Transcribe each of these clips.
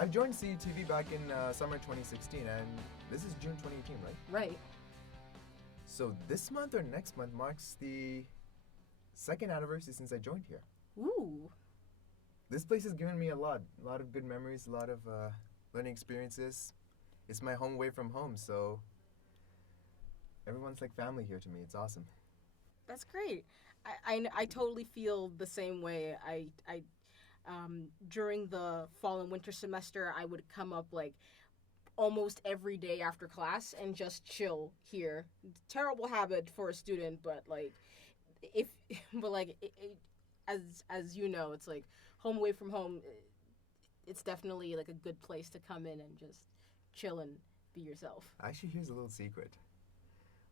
I joined CUTV back in summer 2016, and this is June 2018, right? Right. So this month or next month marks the second anniversary since I joined here. Ooh. This place has given me a lot of good memories, a lot of learning experiences. It's my home away from home, so everyone's like family here to me. It's awesome. That's great. I totally feel the same way. During the fall and winter semester, I would come up like almost every day after class and just chill here. Terrible habit for a student, but like if but like as you know, it's like home away from home. It's definitely like a good place to come in and just chill and be yourself. Actually, here's a little secret.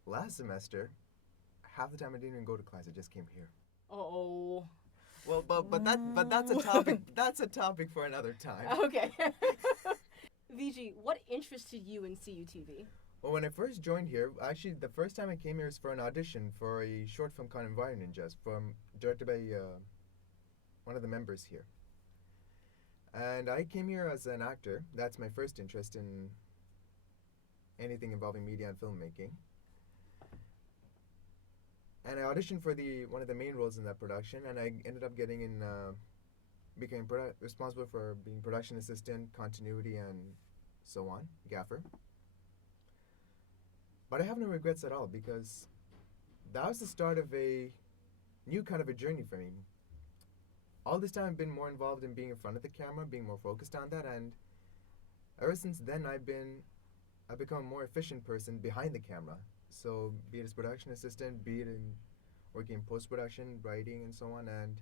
Last semester, half the time I didn't even go to class. I just came here. Oh. Well, but that's a topic. That's a topic for another time. Okay. ViJi, what interested you in CUTV? Well, when I first joined here, actually, the first time I came here was for an audition for a short film called Environment Ninjas, directed by one of the members here. And I came here as an actor. That's my first interest in anything involving media and filmmaking. And I auditioned for one of the main roles in that production, and I ended up became responsible for being production assistant, continuity, and so on, gaffer. But I have no regrets at all, because that was the start of a new kind of a journey for me. All this time I've been more involved in being in front of the camera, being more focused on that, and ever since then I've become a more efficient person behind the camera. So be it as production assistant, be it in working in post-production, writing, and so on, and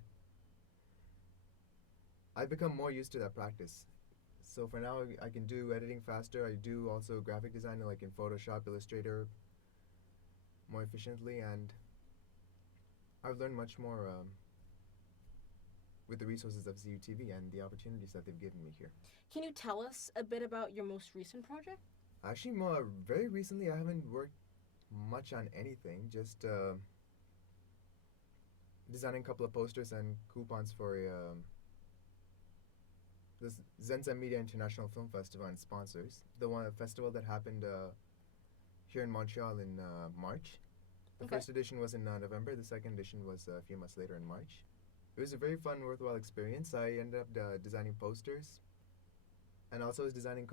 I've become more used to that practice. So for now, I can do editing faster. I do also graphic design, like in Photoshop, Illustrator, more efficiently, and I've learned much more with the resources of CUTV and the opportunities that they've given me here. Can you tell us a bit about your most recent project? Actually, very recently, I haven't worked much on anything, just designing a couple of posters and coupons for this Zenza Media International Film Festival and sponsors. The festival that happened here in Montreal in March. The first edition was in November. The second edition was a few months later in March. It was a very fun, worthwhile experience. I ended up designing posters, and also was designing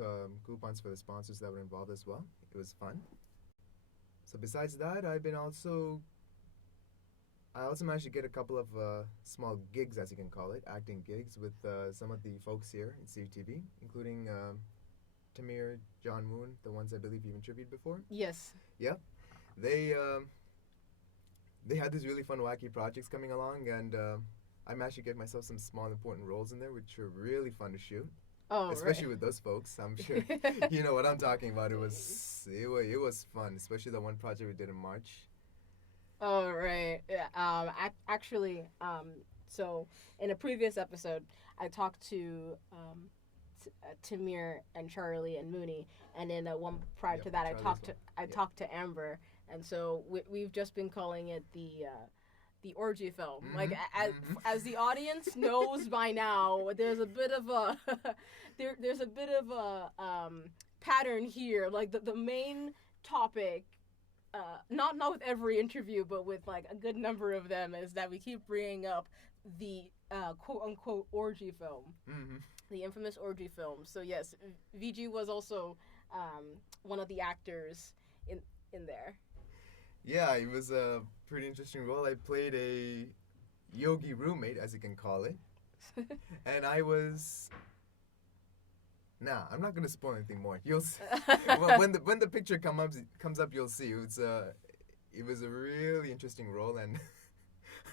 coupons for the sponsors that were involved as well. It was fun. So besides that, I also managed to get a couple of small gigs, as you can call it, acting gigs with some of the folks here in CUTV, including Tamir, John Moon, the ones I believe you've interviewed before. Yes. Yep. They had these really fun, wacky projects coming along, and I managed to get myself some small, important roles in there, which were really fun to shoot. Oh, especially right. with those folks, I'm sure you know what I'm talking about. It was fun, especially the one project we did in March. Oh, right. Yeah, actually, so in a previous episode, I talked to Tamir and Charlie and Mooney, and in one prior to that, I talked to Amber, and so we've just been calling it the orgy film. Mm-hmm. Like as the audience knows by now, there's a bit of a there's a bit of a pattern here. Like the main topic. Not with every interview, but with like a good number of them, is that we keep bringing up the quote unquote orgy film, the infamous orgy film. So yes, ViJi was also one of the actors in there. Yeah, it was a pretty interesting role. I played a yogi roommate, as you can call it, and I was. Nah, I'm not gonna spoil anything more. You'll well, when the picture comes up, you'll see. It was a really interesting role and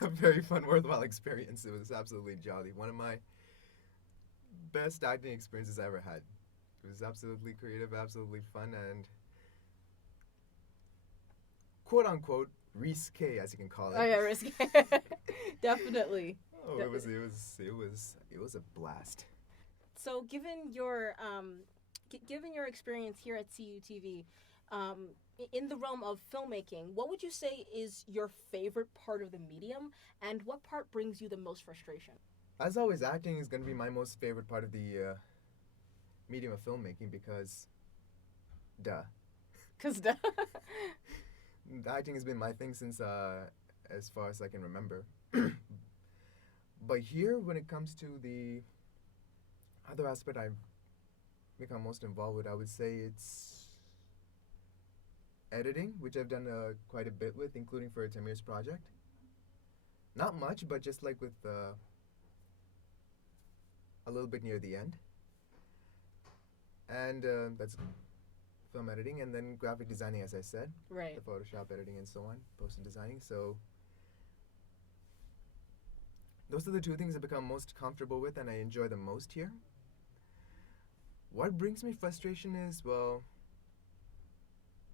a very fun, worthwhile experience. It was absolutely jolly. One of my best acting experiences I ever had. It was absolutely creative, absolutely fun, and quote unquote risque, as you can call it. Oh yeah, risque. Definitely. Oh, Definitely. it was a blast. So, given your experience here at CUTV, in the realm of filmmaking, what would you say is your favorite part of the medium, and what part brings you the most frustration? As always, acting is going to be my most favorite part of medium of filmmaking because, duh. Cause the Acting has been my thing since as far as I can remember. But here, when it comes to the other aspect I've become most involved with, I would say it's editing, which I've done quite a bit with, including for Tamir's project. Not much, but just like with a little bit near the end. And that's film editing, and then graphic designing, as I said, right. the Photoshop editing and so on, post designing. So those are the two things I've become most comfortable with and I enjoy the most here. What brings me frustration is, well,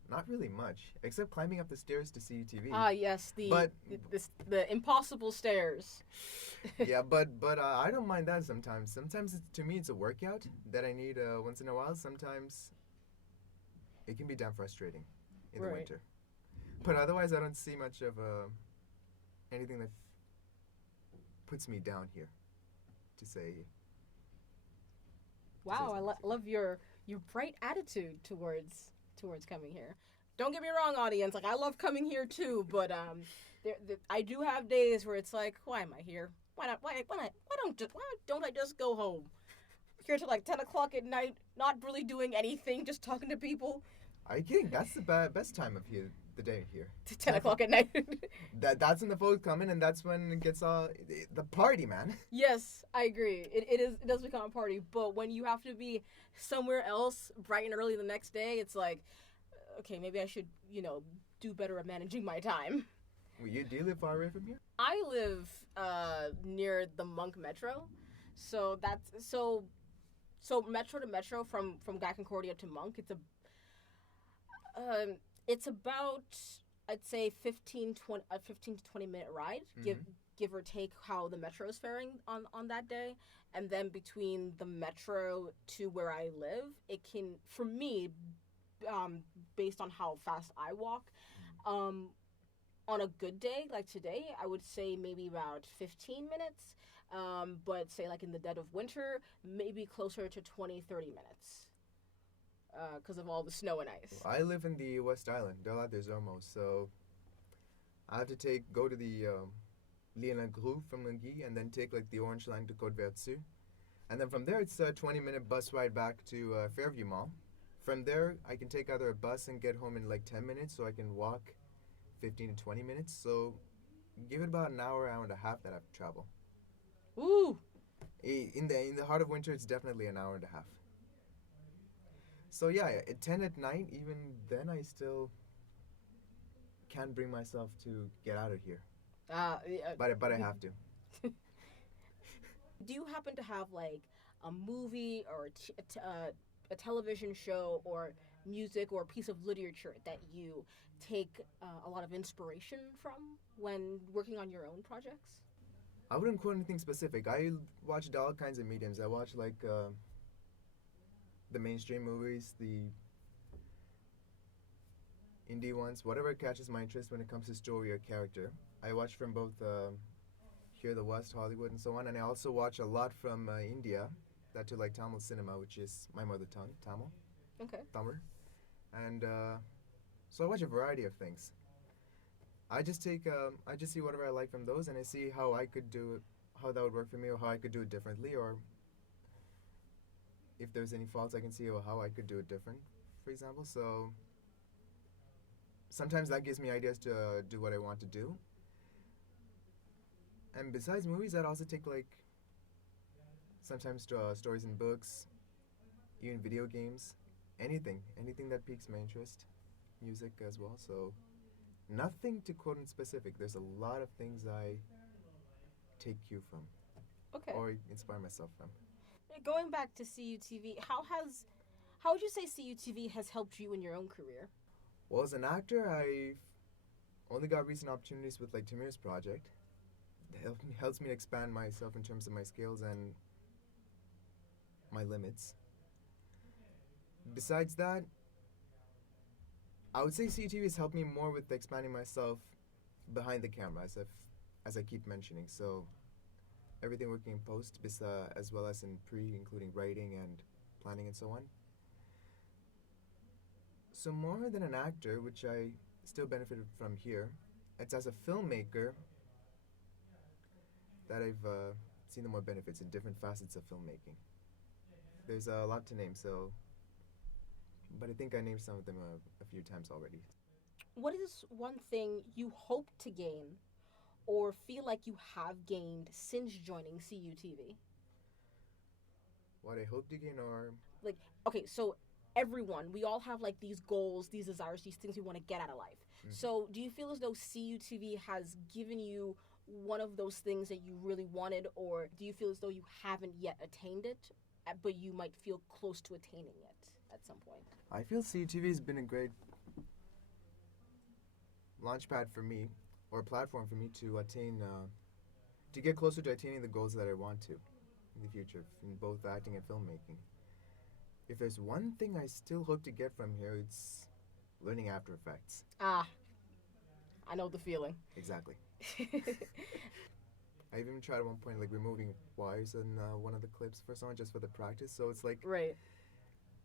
not really much, except climbing up the stairs to CUTV. Ah, yes, the impossible stairs. Yeah, but I don't mind that sometimes. Sometimes to me it's a workout that I need once in a while. Sometimes it can be damn frustrating in the Right. winter. But otherwise, I don't see much of anything that puts me down here, to say. Wow, I love your bright attitude towards coming here. Don't get me wrong, audience. Like I love coming here too, but I do have days where it's like, why am I here? Why not? Why don't I just go home? Here till like 10 o'clock at night, not really doing anything, just talking to people. Are you kidding? That's the best time of the day here. 10 o'clock at night. That's when the folks come in, and that's when it gets all the party, man. Yes, I agree. It does become a party, but when you have to be somewhere else bright and early the next day, it's like, okay, maybe I should, do better at managing my time. Well, do you live far away from here? I live near the Monk Metro, so metro to metro from Guy Concordia to Monk. It's about, I'd say 15 to 20 minute ride, give or take how the metro is faring on that day. And then between the metro to where I live, it can, for me, based on how fast I walk, on a good day, like today, I would say maybe about 15 minutes. But say like in the dead of winter, maybe closer to 20, 30 minutes. Because of all the snow and ice. Well, I live in the West Island, Dela de Zormo, so I have to go to the Lienagru from Lingui and then take like the Orange Line to Côte-Vertu. And then from there, it's a 20-minute bus ride back to Fairview Mall. From there, I can take either a bus and get home in like 10 minutes, so I can walk 15 to 20 minutes. So give it about an hour and a half that I have to travel. Ooh! In the heart of winter, it's definitely an hour and a half. So yeah, at 10 at night, even then I still can't bring myself to get out of here. But I have to. Do you happen to have like a movie or a television show or music or a piece of literature that you take a lot of inspiration from when working on your own projects? I wouldn't quote anything specific. I watched all kinds of mediums. I watch like the mainstream movies, the indie ones, whatever catches my interest when it comes to story or character. I watch from both here, the West, Hollywood, and so on, and I also watch a lot from India, that to like Tamil cinema, which is my mother tongue, Tamil. Okay. Tamil. And so I watch a variety of things. I just see whatever I like from those, and I see how I could do it, how that would work for me, or how I could do it differently, or if there's any faults I can see, or how I could do it different, for example. So sometimes that gives me ideas to do what I want to do. And besides movies, I'd also take like sometimes stories in books, even video games, anything that piques my interest, music as well. So nothing to quote in specific. There's a lot of things I take cue from, or inspire myself from. Going back to CUTV, how would you say CUTV has helped you in your own career? Well, as an actor, I've only got recent opportunities with like Tamir's project. It helps me expand myself in terms of my skills and my limits. Besides that, I would say CUTV has helped me more with expanding myself behind the camera, as I keep mentioning. So everything working in post, as well as in pre, including writing and planning and so on. So more than an actor, which I still benefited from here, it's as a filmmaker that I've seen the more benefits in different facets of filmmaking. There's a lot to name, but I think I named some of them a few times already. What is one thing you hope to gain or feel like you have gained since joining CUTV? What I hope to gain are Like, okay, so everyone, we all have like these goals, these desires, these things we want to get out of life. So do you feel as though CUTV has given you one of those things that you really wanted, or do you feel as though you haven't yet attained it, but you might feel close to attaining it at some point? I feel CTV has been a great launchpad for me, or platform for me to to get closer to attaining the goals that I want to in the future, in both acting and filmmaking. If there's one thing I still hope to get from here, it's learning After Effects. Ah, I know the feeling. Exactly. I even tried at one point like removing wires in one of the clips for someone just for the practice. So it's like Right.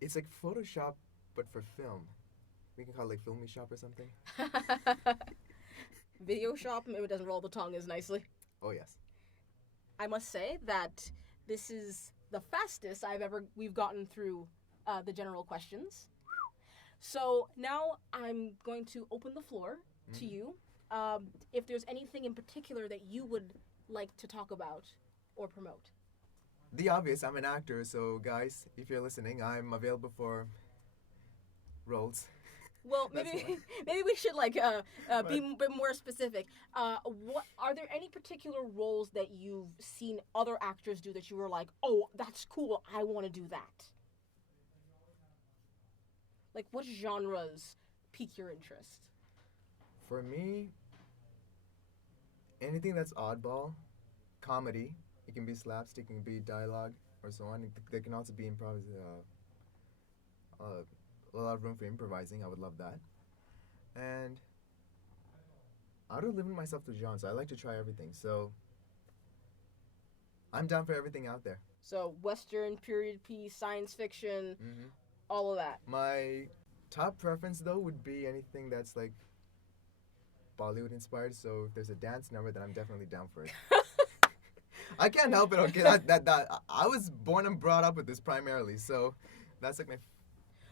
it's like Photoshop but for film. We can call it like Filmy Shop or something. Video shop, maybe it doesn't roll the tongue as nicely. Oh yes. I must say that this is the fastest we've gotten through the general questions. So now I'm going to open the floor to you. If there's anything in particular that you would like to talk about or promote. The obvious, I'm an actor, so guys, if you're listening, I'm available for roles. Well, That's maybe we should like be a bit more specific. What are there any particular roles that you've seen other actors do that you were like, oh, that's cool, I want to do that? Like, what genres pique your interest? For me, anything that's oddball, comedy, it can be slapstick, it can be dialogue, or so on. There can also be a lot of room for improvising. I would love that. And I don't limit myself to genres. I like to try everything. So I'm down for everything out there. So, Western, period piece, science fiction, all of that. My top preference, though, would be anything that's like Bollywood inspired. So if there's a dance number, then I'm definitely down for it. I can't help it. Okay, that I was born and brought up with this primarily, so that's like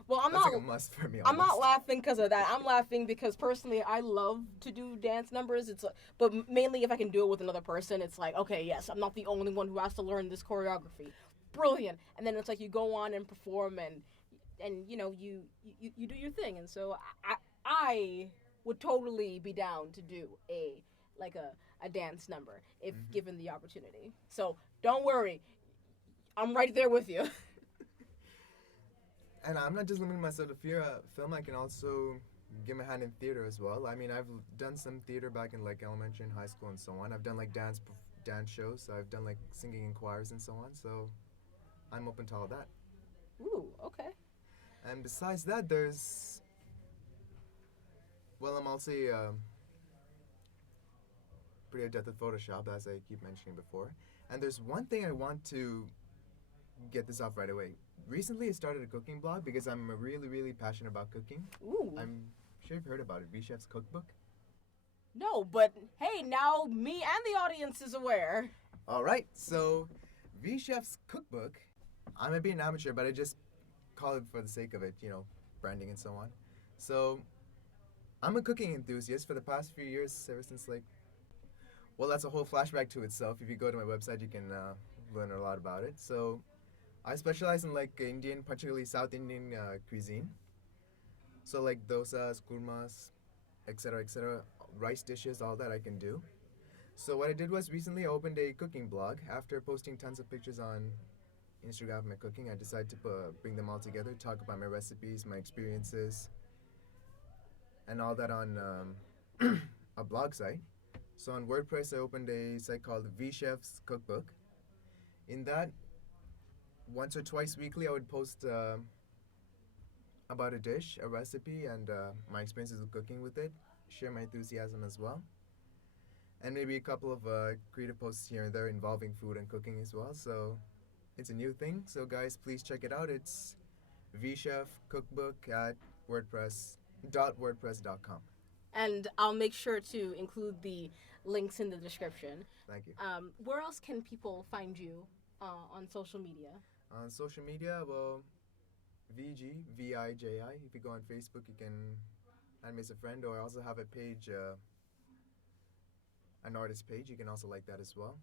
Well, like a must for me. I'm not almost. laughing because of that. I'm laughing because personally, I love to do dance numbers. But mainly if I can do it with another person, it's like, okay, yes, I'm not the only one who has to learn this choreography. Brilliant. And then it's like you go on and perform and you know you do your thing. And so I would totally be down to do a dance number if given the opportunity. So don't worry, I'm right there with you. And I'm not just limiting myself to film. I can also give my hand in theater as well. I mean, I've done some theater back in like elementary and high school and so on. I've done like dance shows. So I've done like singing in choirs and so on. So I'm open to all that. Ooh, okay. And besides that, I'm also pretty adept at Photoshop, as I keep mentioning before. And there's one thing I want to get this off right away. Recently, I started a cooking blog because I'm really, really passionate about cooking. Ooh. I'm sure you've heard about it, ViJi's Cookbook. No, but hey, now me and the audience is aware. All right, so ViJi's Cookbook, I might be an amateur, but I just call it for the sake of it, branding and so on. So I'm a cooking enthusiast for the past few years, ever since that's a whole flashback to itself. If you go to my website, you can learn a lot about it. So I specialize in Indian, particularly South Indian cuisine. So like dosas, kurmas, etc., rice dishes, all that I can do. So what I did was recently I opened a cooking blog. After posting tons of pictures on Instagram of my cooking, I decided to bring them all together, talk about my recipes, my experiences, and all that on a blog site. So on WordPress, I opened a site called ViJi's Cookbook. In that, once or twice weekly, I would post about a dish, a recipe, and my experiences with cooking with it, share my enthusiasm as well, and maybe a couple of creative posts here and there involving food and cooking as well. So It's a new thing, so guys, please check it out. It's VChef Cookbook at wordpress.wordpress.com. And I'll make sure to include the links in the description. Thank you. Where else can people find you on social media? On social media, well, ViJi, ViJi. If you go on Facebook, you can add me as a friend, or I also have a page, an artist page. You can also like that as well.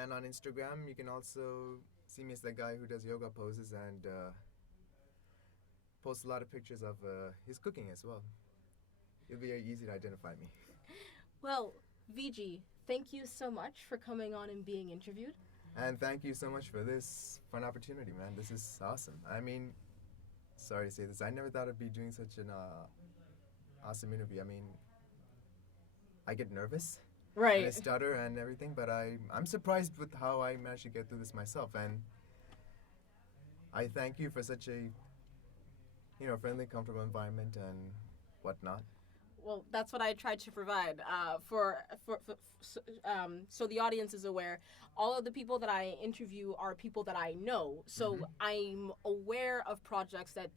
And on Instagram, you can also see me as the guy who does yoga poses and posts a lot of pictures of his cooking as well. It'll be very easy to identify me. Well, ViJi, thank you so much for coming on and being interviewed. And thank you so much for this fun opportunity, man. This is awesome. I mean, sorry to say this, I never thought I'd be doing such an awesome interview. I mean, I get nervous. Right. And I stutter and everything, but I'm surprised with how I managed to get through this myself. And I thank you for such a, friendly, comfortable environment and whatnot. Well, that's what I tried to provide so the audience is aware. All of the people that I interview are people that I know, so I'm aware of projects that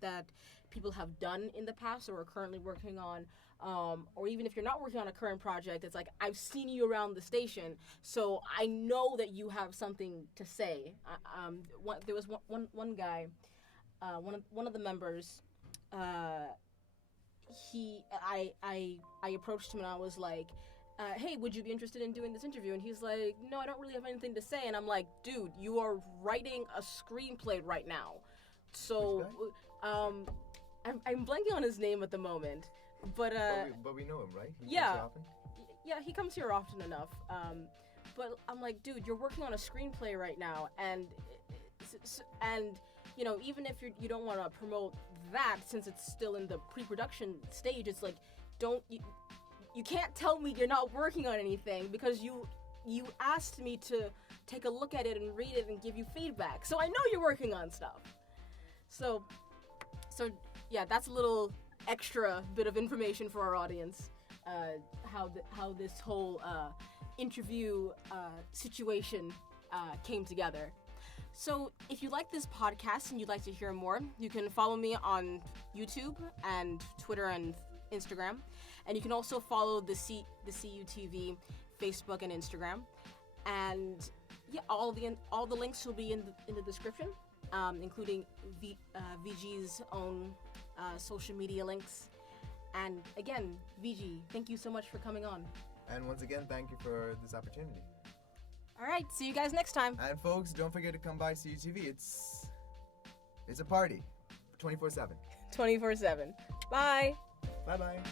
that people have done in the past or are currently working on. Or even if you're not working on a current project, it's like I've seen you around the station, so I know that you have something to say. There was one guy, one of the members. I approached him and I was like, hey, would you be interested in doing this interview? And he's like, no, I don't really have anything to say. And I'm like, dude, you are writing a screenplay right now. So, I'm blanking on his name at the moment, but we know him, right? He comes here often? Yeah, he comes here often enough. But I'm like, dude, you're working on a screenplay right now, and even if you don't want to promote that, since it's still in the pre-production stage, it's like, you can't tell me you're not working on anything because you asked me to take a look at it and read it and give you feedback. So I know you're working on stuff. So yeah, that's a little extra bit of information for our audience, how this whole interview situation came together. So if you like this podcast and you'd like to hear more, you can follow me on YouTube and Twitter and Instagram. And you can also follow the CUTV Facebook and Instagram. And yeah, all the links will be in the description, including ViJi's own social media links. And again, ViJi, thank you so much for coming on. And once again, thank you for this opportunity. All right, see you guys next time. And folks, don't forget to come by CUTV. It's a party, 24/7. 24/7. Bye. Bye-bye.